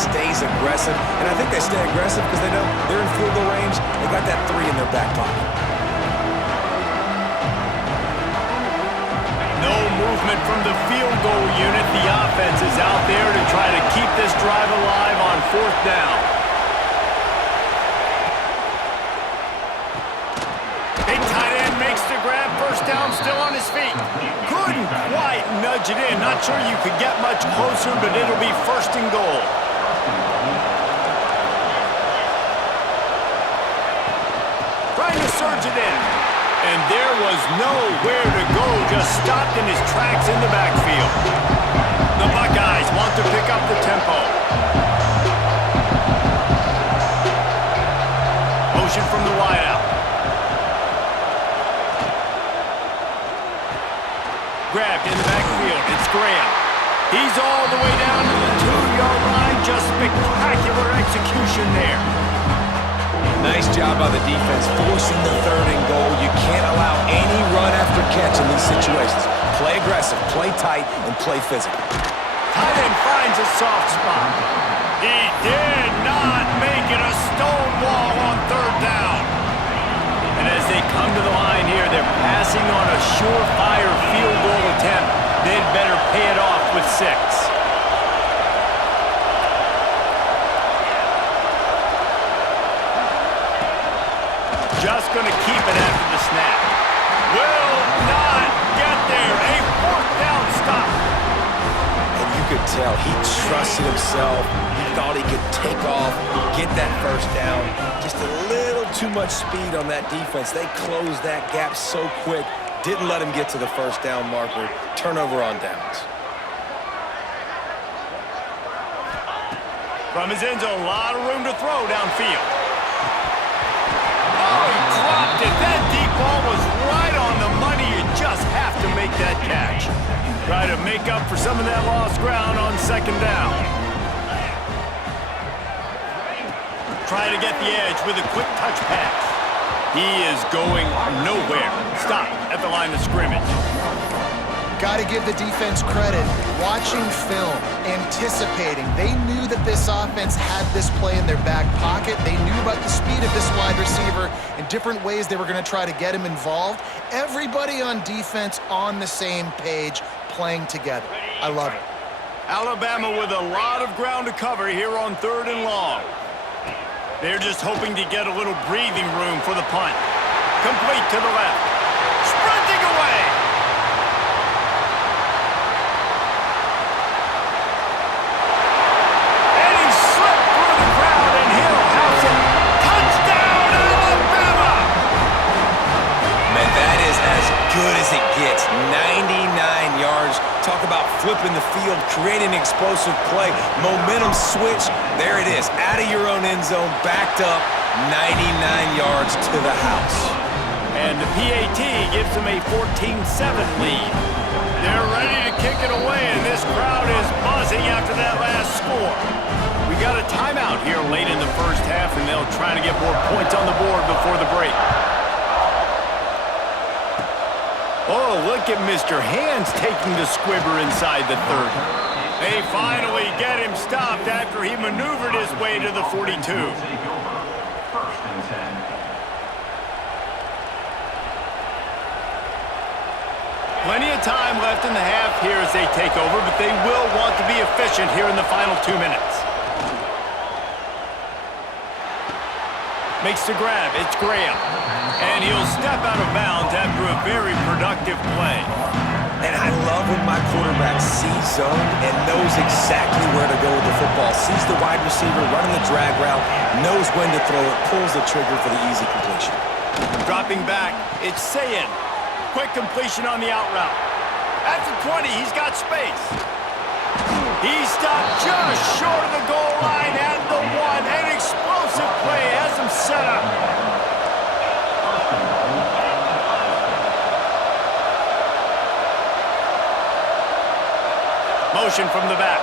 stays aggressive, and I think they stay aggressive because they know they're in field goal range. They got that 3 in their back pocket. No movement from the field goal unit. The offense is out there to try to keep this drive alive on 4th down. Big tight end makes the grab. First down, still on his feet. Couldn't quite nudge it in. Not sure you could get much closer, but it'll be 1st and goal. Trying to surge it in. And there was nowhere to go, just stopped in his tracks in the backfield. The Buckeyes want to pick up the tempo. Motion from the wideout. Grabbed in the backfield, it's Graham. He's all the way down to the 2-yard line, just spectacular execution there. Nice job by the defense, forcing the 3rd and goal. You can't allow any run after catch in these situations. Play aggressive, play tight, and play physical. Tight end finds a soft spot. He did not make it a stone wall on 3rd down. And as they come to the line here, they're passing on a surefire field goal attempt. They'd better pay it off with 6. Just going to keep it after the snap. Will not get there. A 4th down stop. And you could tell he trusted himself. He thought he could take off, get that 1st down. Just a little too much speed on that defense. They closed that gap so quick. Didn't let him get to the 1st down marker. Turnover on downs. From his end zone, a lot of room to throw downfield. Oh, he dropped it. That deep ball was right on the money. You just have to make that catch. Try to make up for some of that lost ground on 2nd down. Try to get the edge with a quick touch pass. He is going nowhere. Stop at the line of scrimmage. Got to give the defense credit. Watching film, anticipating. They knew that this offense had this play in their back pocket. They knew about the speed of this wide receiver and different ways they were going to try to get him involved. Everybody on defense on the same page, playing together. I love it. Alabama with a lot of ground to cover here on 3rd and long. They're just hoping to get a little breathing room for the punt. Complete to the left. Sprinting away. And he slipped through the crowd, and he'll house it. Touchdown, Alabama! Man, that is as good as it gets. 99 yards. Talk about flipping the field, creating an explosive play. Momentum switch. There it is. Out of your own end zone, backed up, 99 yards to the house. And the PAT gives them a 14-7 lead. They're ready to kick it away, and this crowd is buzzing after that last score. We got a timeout here late in the 1st half, and they'll try to get more points on the board before the break. Oh, look at Mr. Hands taking the squibber inside the 30. They finally get him stopped after he maneuvered his way to the 42. Plenty of time left in the half here as they take over, but they will want to be efficient here in the final 2 minutes. Makes the grab. It's Graham. And he'll step out of bounds after a very productive play. And I love when my quarterback sees zone and knows exactly where to go with the football. Sees the wide receiver running the drag route, knows when to throw it, pulls the trigger for the easy completion. Dropping back, it's Sayin. Quick completion on the out route. At the 20, he's got space. He stopped just short of the goal line at the 1. An explosive play has him set up. Motion from the back.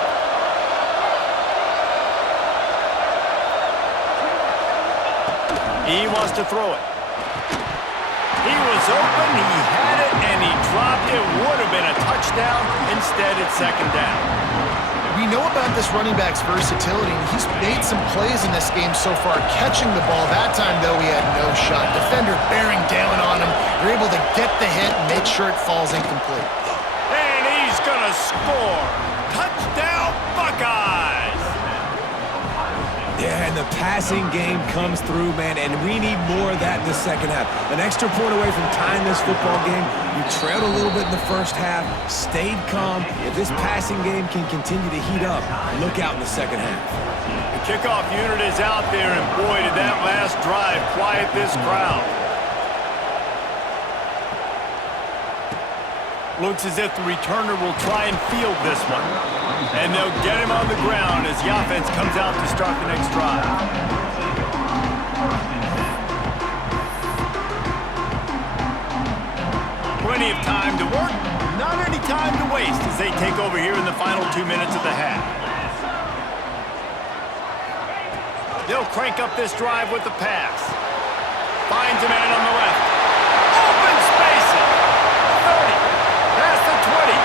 He wants to throw it. He was open, he had it, and he dropped it. Would have been a touchdown. Instead, it's 2nd down. We we know about this running back's versatility, and he's made some plays in this game so far, catching the ball. That time, though, he had no shot. Defender bearing down on him. They're able to get the hit and make sure it falls incomplete. And he's going to score. Touchdown, Buckeyes! Yeah, and the passing game comes through, man, and we need more of that in the second half. An extra point away from tying this football game. You trailed a little bit in the first half, stayed calm. If this passing game can continue to heat up, look out in the second half. The kickoff unit is out there, and boy, did that last drive quiet this crowd. Looks as if the returner will try and field this one. And they'll get him on the ground as the offense comes out to start the next drive. Plenty of time to work, not any time to waste as they take over here in the final 2 minutes of the half. They'll crank up this drive with the pass. Finds a man on the left. Open spaces. 30. Past the 20.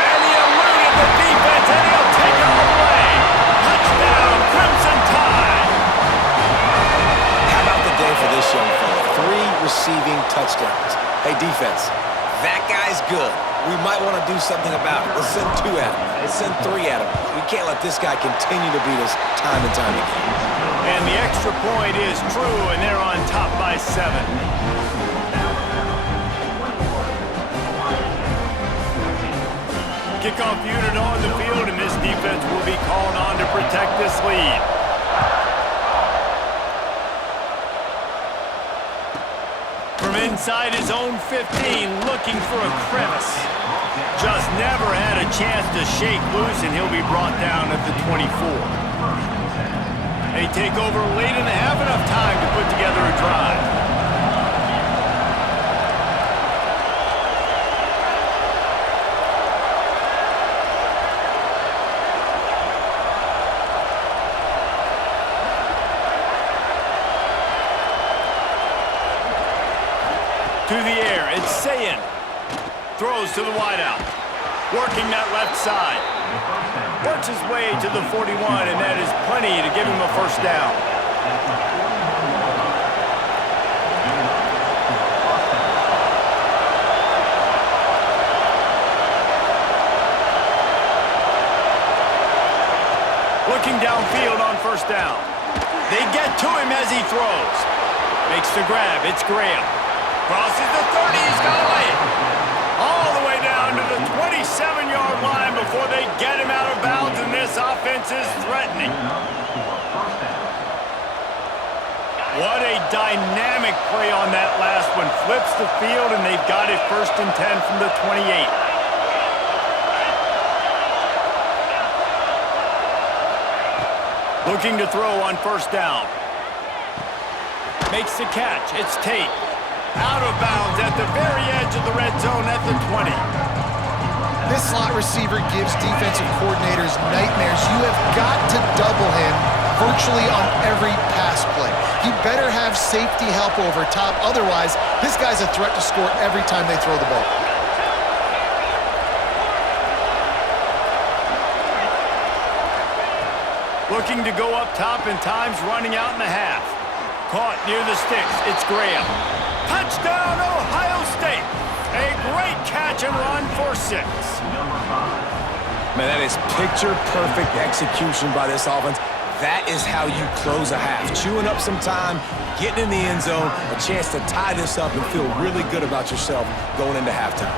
And he eluded the defense, and he'll take it all the way. Touchdown, Crimson Tide. How about the day for this young fella? 3 receiving touchdowns. Hey, defense, that guy's good. We might want to do something about it. Let's send 2 at him. Let's send 3 at him. We can't let this guy continue to beat us time and time again. And the extra point is true, and they're on top by 7. Kickoff unit on the field, and this defense will be called on to protect this lead. From inside his own 15, looking for a crevice. Just never had a chance to shake loose, and he'll be brought down at the 24. They take over late and have enough time to put together a drive. To the air, it's Sayin. Throws to the wideout. Working that left side. Works his way to the 41, and that is plenty to give him a first down. Looking downfield on first down. They get to him as he throws. Makes the grab, it's Graham. Crosses the 30, he's got to lay it. All the way down to the 27-yard line before they get him out of bounds, and this offense is threatening. What a dynamic play on that last one. Flips the field, and they've got it 1st and 10 from the 28. Looking to throw on first down. Makes the catch, it's Tate. Out of bounds at the very edge of the red zone at the 20. This slot receiver gives defensive coordinators nightmares. You have got to double him virtually on every pass play. He better have safety help over top. Otherwise, this guy's a threat to score every time they throw the ball. Looking to go up top, and time's running out in the half. Caught near the sticks, it's Graham. Touchdown, Ohio State! A great catch and run for 6. Man, that is picture-perfect execution by this offense. That is how you close a half. Chewing up some time, getting in the end zone, a chance to tie this up and feel really good about yourself going into halftime.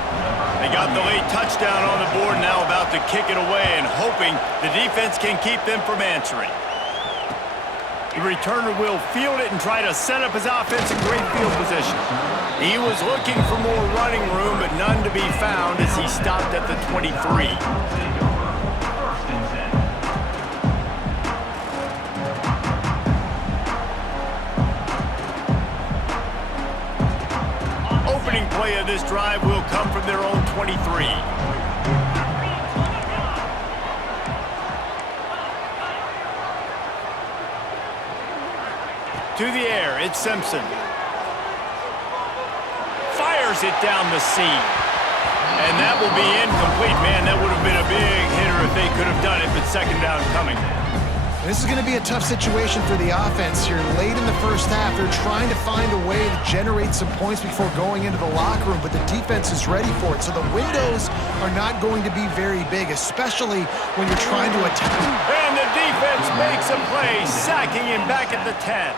They got the late touchdown on the board, now about to kick it away and hoping the defense can keep them from answering. The returner will field it and try to set up his offense in great field position. He was looking for more running room, but none to be found as he stopped at the 23. Opening play of this drive will come from their own 23. To the air, it's Simpson. Fires it down the seam. And that will be incomplete. Man, that would have been a big hit coming. This is going to be a tough situation for the offense here. Late in the first half, they're trying to find a way to generate some points before going into the locker room, but the defense is ready for it. So the windows are not going to be very big, especially when you're trying to attack. And the defense makes a play, sacking him back at the 10.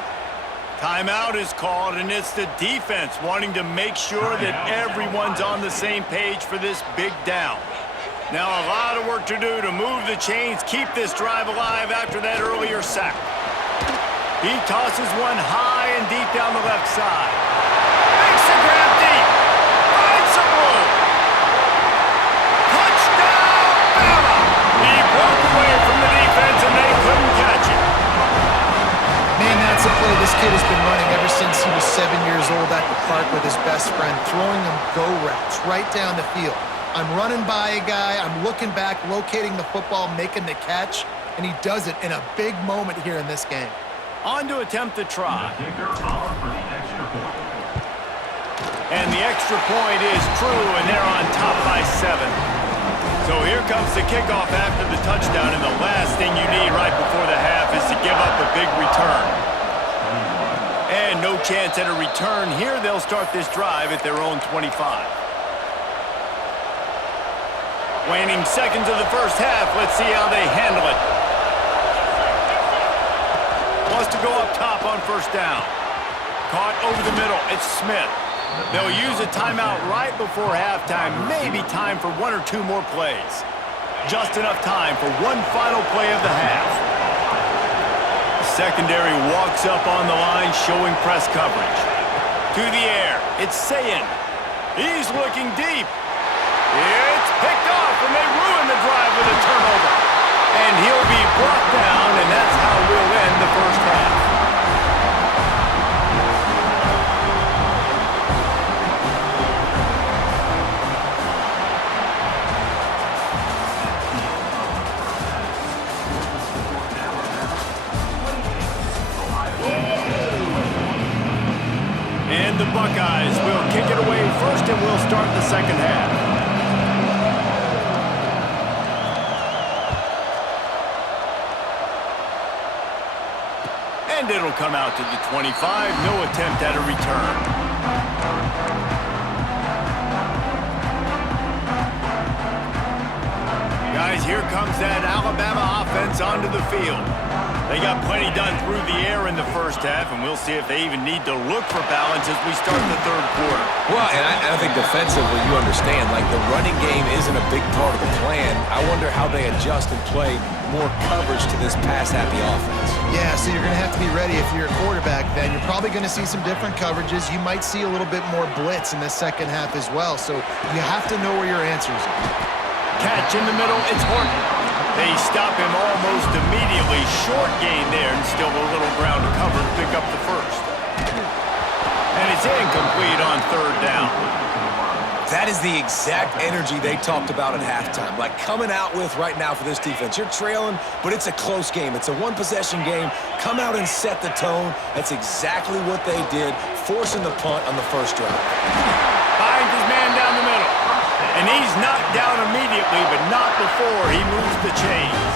Timeout is called, and it's the defense wanting to make sure that everyone's on the same page for this big down. Now a lot of work to do to move the chains, keep this drive alive after that earlier sack. He tosses one high and deep down the left side. Makes the grab deep. Finds some room. Touchdown, Bama! He broke away from the defense and they couldn't catch it. Man, that's a play this kid has been running ever since he was 7 years old at the park with his best friend, throwing them go routes right down the field. I'm running by a guy, I'm looking back, locating the football, making the catch, and he does it in a big moment here in this game. On to attempt the try. And the extra point is true, and they're on top by 7. So here comes the kickoff after the touchdown, and the last thing you need right before the half is to give up a big return. And no chance at a return here. They'll start this drive at their own 25. Waning seconds of the first half. Let's see how they handle it. Wants to go up top on first down. Caught over the middle. It's Smith. They'll use a timeout right before halftime. Maybe time for one or two more plays. Just enough time for one final play of the half. The secondary walks up on the line, showing press coverage. To the air. It's Sayin. He's looking deep. It's picked off, and they ruin the drive with a turnover. And he'll be brought down, and that's how we'll end the first half. And the Buckeyes will kick it away first, and we'll start the second half. And it'll come out to the 25. No attempt at a return. Guys, here comes that Alabama offense onto the field. They got plenty done through the air in the first half, and we'll see if they even need to look for balance as we start the third quarter. Well, and I think defensively, you understand, like the running game isn't a big part of the plan. I wonder how they adjust and play more coverage to this pass-happy offense. Yeah, so you're going to have to be ready if you're a quarterback then. You're probably going to see some different coverages. You might see a little bit more blitz in the second half as well, so you have to know where your answers are. Catch in the middle, it's Horton. They stop him almost immediately. Short gain there, and still a little ground to cover to pick up the first. And it's incomplete on third down. That is the exact energy they talked about at halftime. Like coming out with right now for this defense. You're trailing, but it's a close game. It's a one-possession game. Come out and set the tone. That's exactly what they did, forcing the punt on the first drive. Finds his man down the middle. And he's knocked down immediately, but not before he moves the chains.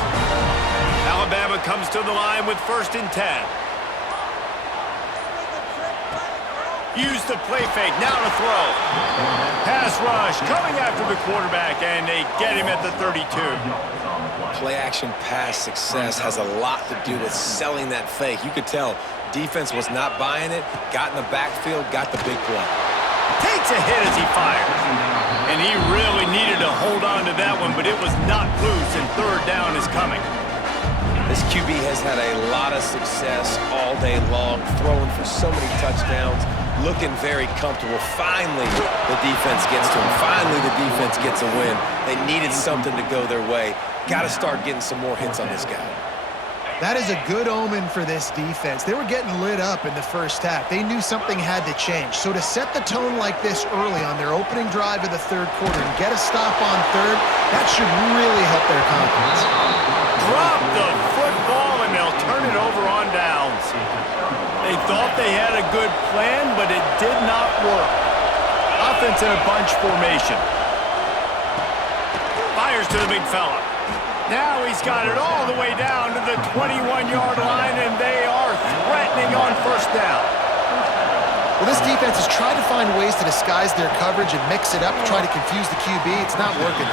Alabama comes to the line with 1st and 10. Use the play fake, now to throw. Pass rush, coming after the quarterback, and they get him at the 32. Play-action pass success has a lot to do with selling that fake. You could tell defense was not buying it, got in the backfield, got the big play. Takes a hit as he fires. And he really needed to hold on to that one, but it was not loose, and third down is coming. This QB has had a lot of success all day long, throwing for so many touchdowns, looking very comfortable. Finally, the defense gets to him. Finally, the defense gets a win. They needed something to go their way. Got to start getting some more hits on this guy. That is a good omen for this defense. They were getting lit up in the first half. They knew something had to change. So to set the tone like this early on their opening drive of the third quarter and get a stop on third, that should really help their confidence. Drop the football, and they'll turn it over on downs. They thought they had a good plan, but it did not work. Offense in a bunch formation. Fires to the big fella. Now he's got it all the way down to the 21-yard line, and they are threatening on first down. Well, this defense has tried to find ways to disguise their coverage and mix it up to try to confuse the QB. It's not working.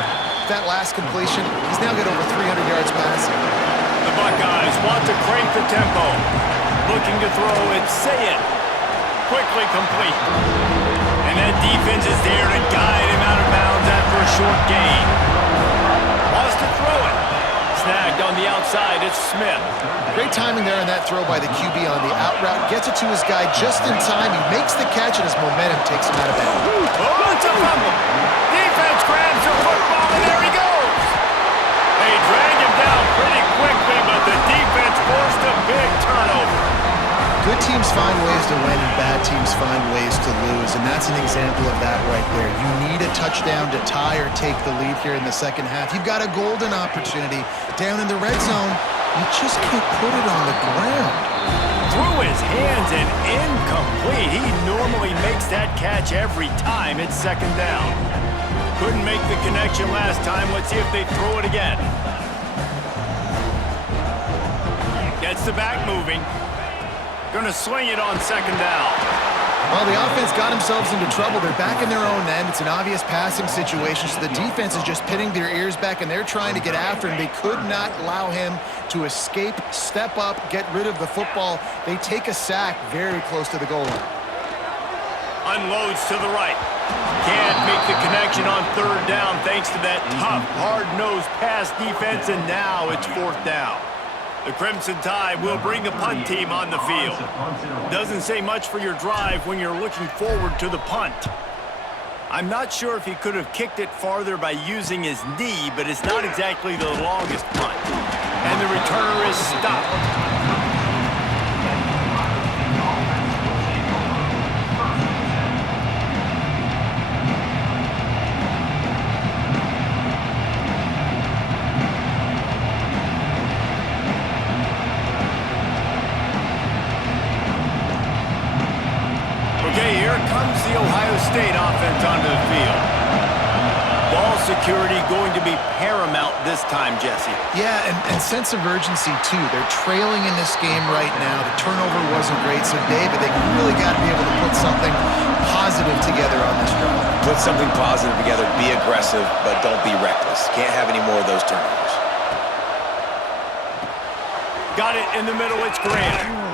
That last completion, he's now got over 300 yards passing. The Buckeyes want to crank the tempo. Looking to throw, it's Sayed. Quickly complete. And that defense is there to guide him out of bounds after a short gain. Wants to throw it. Snagged on the outside, it's Smith. Great timing there on that throw by the QB on the out route. Gets it to his guy just in time. He makes the catch, and his momentum takes him out of bounds. Oh, it's a fumble. Defense grabs the football, and there he goes. They drag him down pretty quickly, but the defense forced a big turnover. Good teams find ways to win, and bad teams find ways to lose, and that's an example of that right there. You need a touchdown to tie or take the lead here in the second half. You've got a golden opportunity down in the red zone. You just can't put it on the ground. Through his hands and incomplete. He normally makes that catch every time it's second down. Couldn't make the connection last time. Let's see if they throw it again. Gets the back moving. Gonna swing it on second down. Well, the offense got themselves into trouble. They're back in their own end. It's an obvious passing situation, so the defense is just pinning their ears back, and they're trying to get after him. They could not allow him to escape, step up, get rid of the football. They take a sack very close to the goal line. Unloads to the right. Can't make the connection on third down thanks to that tough, hard-nosed pass defense, and now it's fourth down. The Crimson Tide will bring the punt team on the field. Doesn't say much for your drive when you're looking forward to the punt. I'm not sure if he could have kicked it farther by using his knee, but it's not exactly the longest punt. And the returner is stopped. Ohio State offense onto the field. Ball security going to be paramount this time, Jesse. Yeah, and sense of urgency, too. They're trailing in this game right now. The turnover wasn't great, so David, they really got to be able to put something positive together on this drive. Put something positive together, be aggressive, but don't be reckless. Can't have any more of those turnovers. Got it in the middle, it's Graham.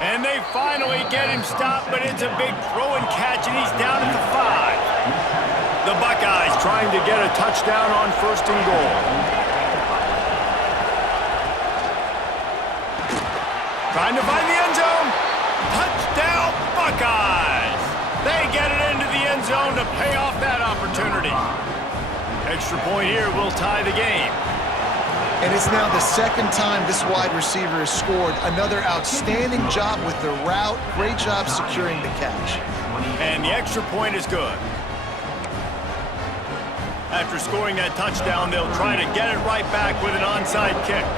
And they finally get him stopped, but it's a big throw and catch, and he's down at the 5. The Buckeyes trying to get a touchdown on first and goal. Trying to find the end zone. Touchdown, Buckeyes! They get it into the end zone to pay off that opportunity. Extra point here will tie the game. And it's now the second time this wide receiver has scored. Another outstanding job with the route. Great job securing the catch. And the extra point is good. After scoring that touchdown, they'll try to get it right back with an onside kick.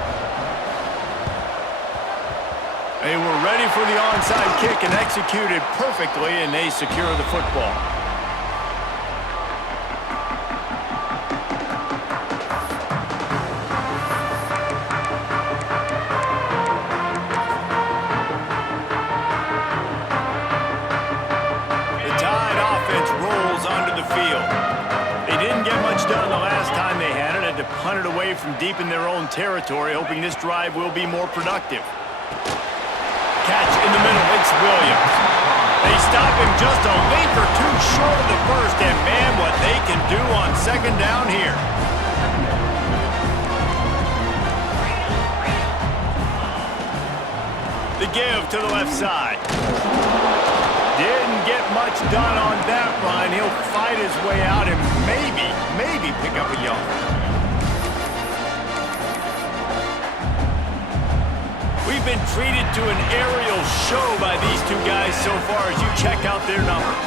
They were ready for the onside kick and executed perfectly, and they secure the football. Punt it away from deep in their own territory, hoping this drive will be more productive. Catch in the middle, it's Williams. They stop him just a link or two short of the first, and man, what they can do on second down here. The give to the left side. Didn't get much done on that run. He'll fight his way out and maybe pick up a yard. We've been treated to an aerial show by these two guys so far as you check out their numbers.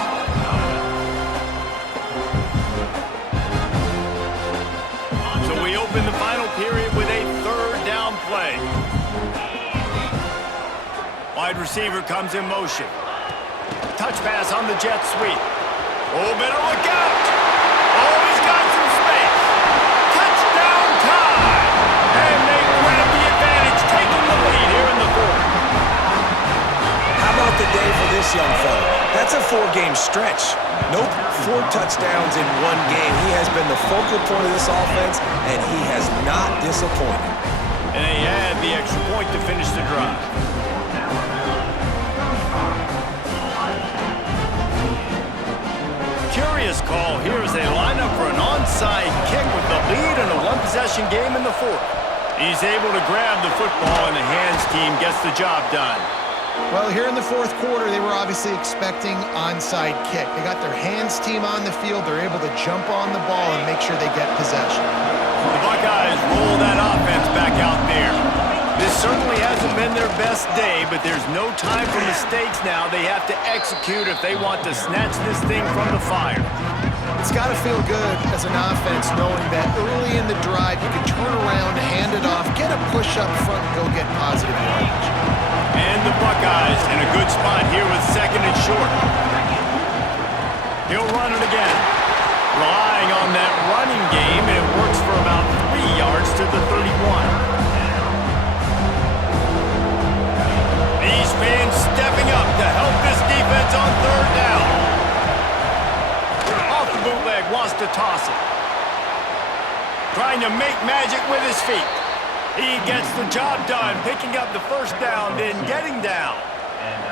So we open the final period with a third down play. Wide receiver comes in motion. Touch pass on the jet sweep. Oh, better look out. Oh, he's got some space. Touchdown time. this young fella. That's a 4-game stretch. Nope, 4 touchdowns in 1 game. He has been the focal point of this offense, and he has not disappointed. And they add the extra point to finish the drive. Curious call here as they line up for an onside kick with the lead in a one-possession game in the 4th. He's able to grab the football, and the hands team gets the job done. Well, here in the 4th quarter, they were obviously expecting onside kick. They got their hands team on the field. They're able to jump on the ball and make sure they get possession. The Buckeyes roll that offense back out there. This certainly hasn't been their best day, but there's no time for mistakes now. They have to execute if they want to snatch this thing from the fire. It's got to feel good as an offense knowing that early in the drive you can turn around, hand it off, get a push up front, and go get positive yardage. And the Buckeyes in a good spot here with 2nd and short. He'll run it again. Relying on that running game, and it works for about 3 yards to the 31. These fans stepping up to help this defense on 3rd down. Off the bootleg, wants to toss it. Trying to make magic with his feet. He gets the job done, picking up the 1st down, then getting down.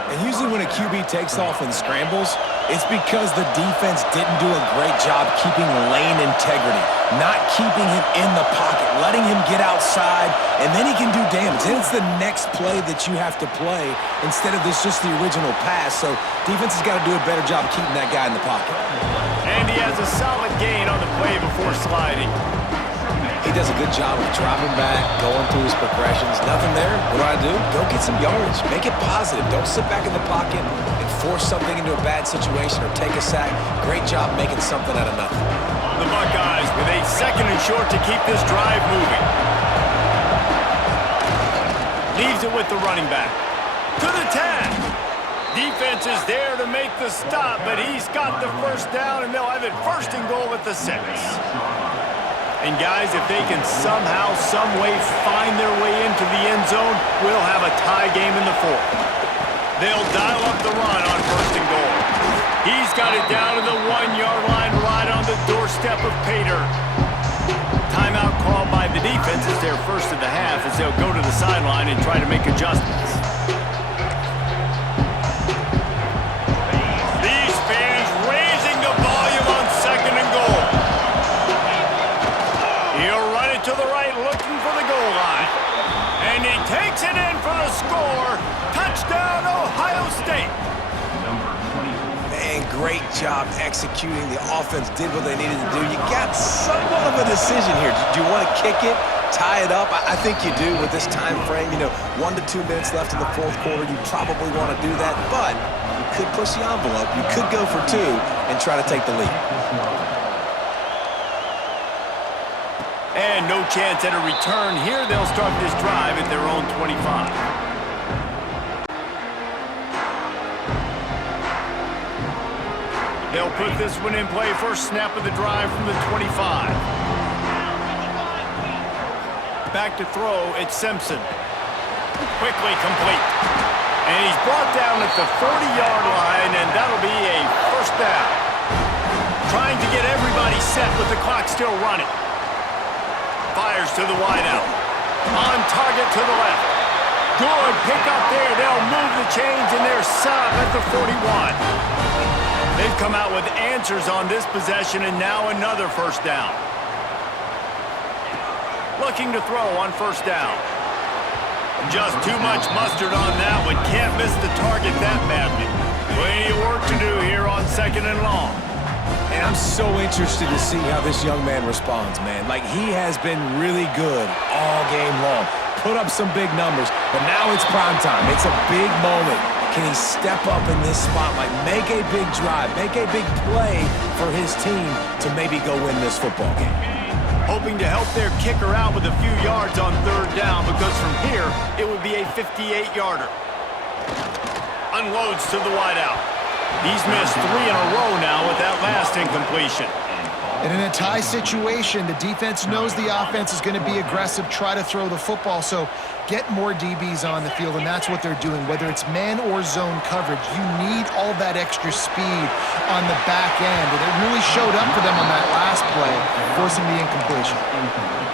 And usually when a QB takes off and scrambles, it's because the defense didn't do a great job keeping lane integrity, not keeping him in the pocket, letting him get outside, and then he can do damage. Then it's the next play that you have to play instead of just the original pass. So defense has got to do a better job keeping that guy in the pocket. And he has a solid gain on the play before sliding. He does a good job of dropping back, going through his progressions. Nothing there. What do? Go get some yardage. Make it positive. Don't sit back in the pocket and force something into a bad situation or take a sack. Great job making something out of nothing. The Buckeyes with a 2nd and short to keep this drive moving. Leaves it with the running back. To the 10. Defense is there to make the stop, but he's got the 1st down, and they'll have it 1st and goal at the 6. And guys, if they can somehow, some way find their way into the end zone, we'll have a tie game in the 4th. They'll dial up the run on 1st and goal. He's got it down to the 1-yard line right on the doorstep of Pater. Timeout called by the defense is their 1st of the half as they'll go to the sideline and try to make adjustments. These fans raising the volume on 2nd and goal. He'll run it to the right, looking for the goal line. And he takes it in for the score. Touchdown, Ohio State. Man, great job executing. The offense did what they needed to do. You got somewhat of a decision here. Do you want to kick it, tie it up? I think you do with this time frame. 1 to 2 minutes left in the 4th quarter. You probably want to do that, but you could push the envelope. You could go for 2 and try to take the lead. And no chance at a return here. They'll start this drive at their own 25. They'll put this one in play. First snap of the drive from the 25. Back to throw, it's Simpson. Quickly complete. And he's brought down at the 40-yard line, and that'll be a 1st down. Trying to get everybody set with the clock still running. Fires to the wideout. On target to the left. Good pick up there. They'll move the chains, and they're set up at the 41. They've come out with answers on this possession, and now another 1st down. Looking to throw on 1st down. Just too much mustard on that one. Can't miss the target that badly. Plenty of work to do here on 2nd and long. And I'm so interested to see how this young man responds, man. Like, he has been really good all game long. Put up some big numbers, but now it's prime time. It's a big moment. Can he step up in this spotlight, make a big drive, make a big play for his team to maybe go win this football game? Hoping to help their kicker out with a few yards on 3rd down, because from here, it would be a 58-yarder. Unloads to the wideout. He's missed 3 in a row now with that last incompletion. And in a tie situation, the defense knows the offense is going to be aggressive, try to throw the football, so get more DBs on the field, and that's what they're doing. Whether it's man or zone coverage, you need all that extra speed on the back end, and it really showed up for them on that last play, forcing the incompletion.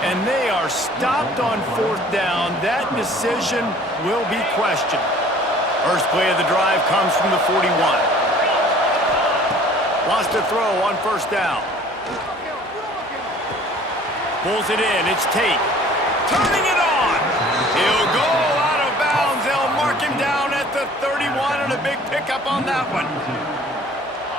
And they are stopped on 4th down. That decision will be questioned. First play of the drive comes from the 41. Lost a throw on 1st down. Pulls it in. It's Tate. Turning it on. He'll go out of bounds. They'll mark him down at the 31, and a big pickup on that one.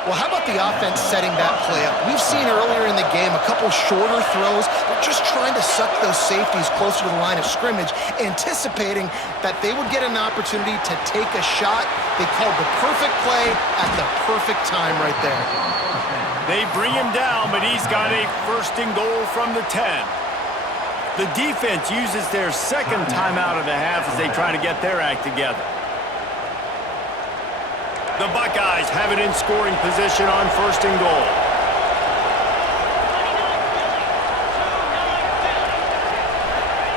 Well, how about the offense setting that play up? We've seen earlier in the game a couple shorter throws. They're just trying to suck those safeties closer to the line of scrimmage, anticipating that they would get an opportunity to take a shot. They called the perfect play at the perfect time right there. They bring him down, but he's got a 1st and goal from the 10. The defense uses their 2nd timeout of the half as they try to get their act together. The Buckeyes have it in scoring position on 1st and goal.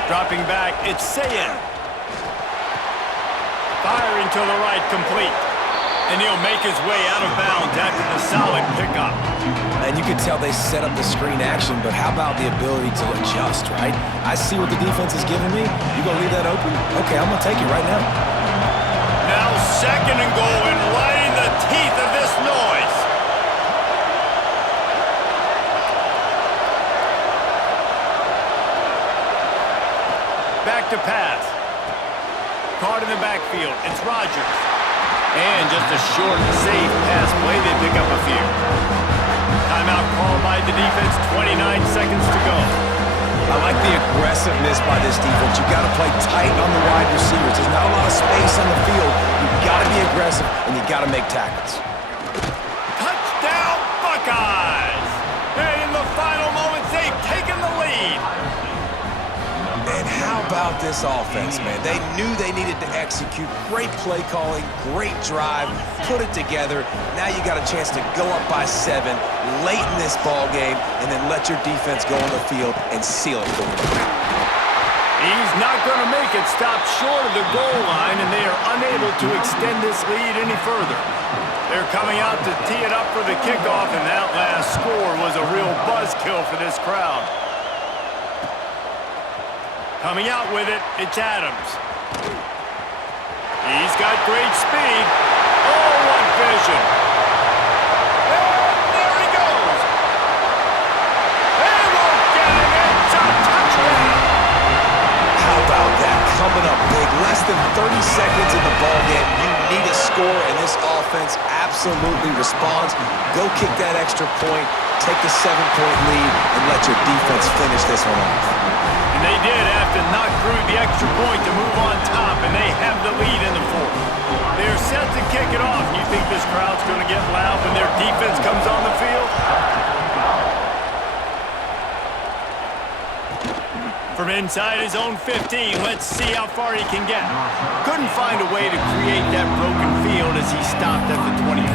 Dropping back, it's Sayin. Firing to the right, complete. And he'll make his way out of bounds after the solid pickup. And you can tell they set up the screen action, but how about the ability to adjust, right? I see what the defense is giving me. You gonna leave that open? Okay, I'm gonna take it right now. Now 2nd and goal, and right in the teeth of this noise. Back to pass. Caught in the backfield. It's Rodgers. And just a short, safe pass play. They pick up a few. Timeout called by the defense. 29 seconds to go. I like the aggressiveness by this defense. You got to play tight on the wide receivers. There's not a lot of space on the field. You got to be aggressive, and you got to make tackles. Touchdown, Buckeyes! And in the final moments, they've taken the lead. And how about this offense, man? They knew they needed to execute. Great play calling, great drive, put it together. Now you got a chance to go up by 7 late in this ball game, and then let your defense go on the field and seal it for them. He's not going to make it. Stopped short of the goal line, and they are unable to extend this lead any further. They're coming out to tee it up for the kickoff, and that last score was a real buzzkill for this crowd. Coming out with it, it's Adams. He's got great speed. Oh, what vision. And there he goes. They won't get him. It's a touchdown. How about that? Coming up big. Less than 30 seconds in the ball game. You need a score, and this offense absolutely responds. Go kick that extra point, take the 7-point lead, and let your defense finish this one off. And they did have to knock through the extra point to move on top, and they have the lead in the 4th. They're set to kick it off. You think this crowd's going to get loud when their defense comes on the field? From inside his own 15, let's see how far he can get. Couldn't find a way to create that broken field as he stopped at the 25.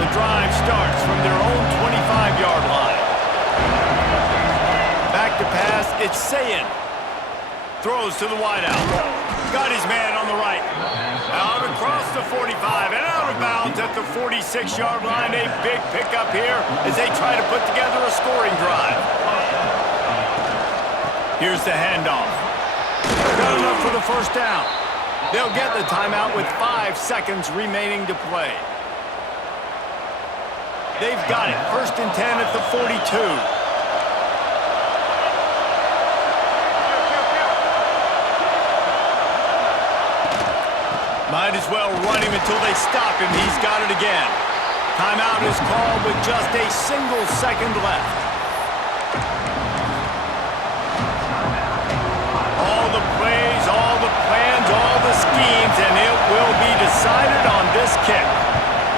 The drive starts from their own 25-yard line. Back to pass, it's Sayin. Throws to the wideout. Got his man on the right. Out across the 45 and out of bounds at the 46-yard line. A big pickup here as they try to put together a scoring drive. Here's the handoff. Got enough for the 1st down. They'll get the timeout with 5 seconds remaining to play. They've got it. 1st and 10 at the 42. Might as well run him until they stop him. He's got it again. Timeout is called with just a single second left. All the plays, all the plans, all the schemes, and it will be decided on this kick.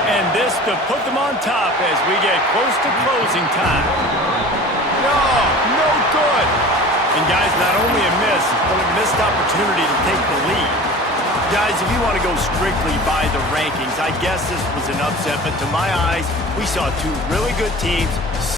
And this to put them on top as we get close to closing time. No good. And guys, not only a miss, but a missed opportunity to take the lead. Guys, if you want to go strictly by the rankings, I guess this was an upset, but to my eyes, we saw two really good teams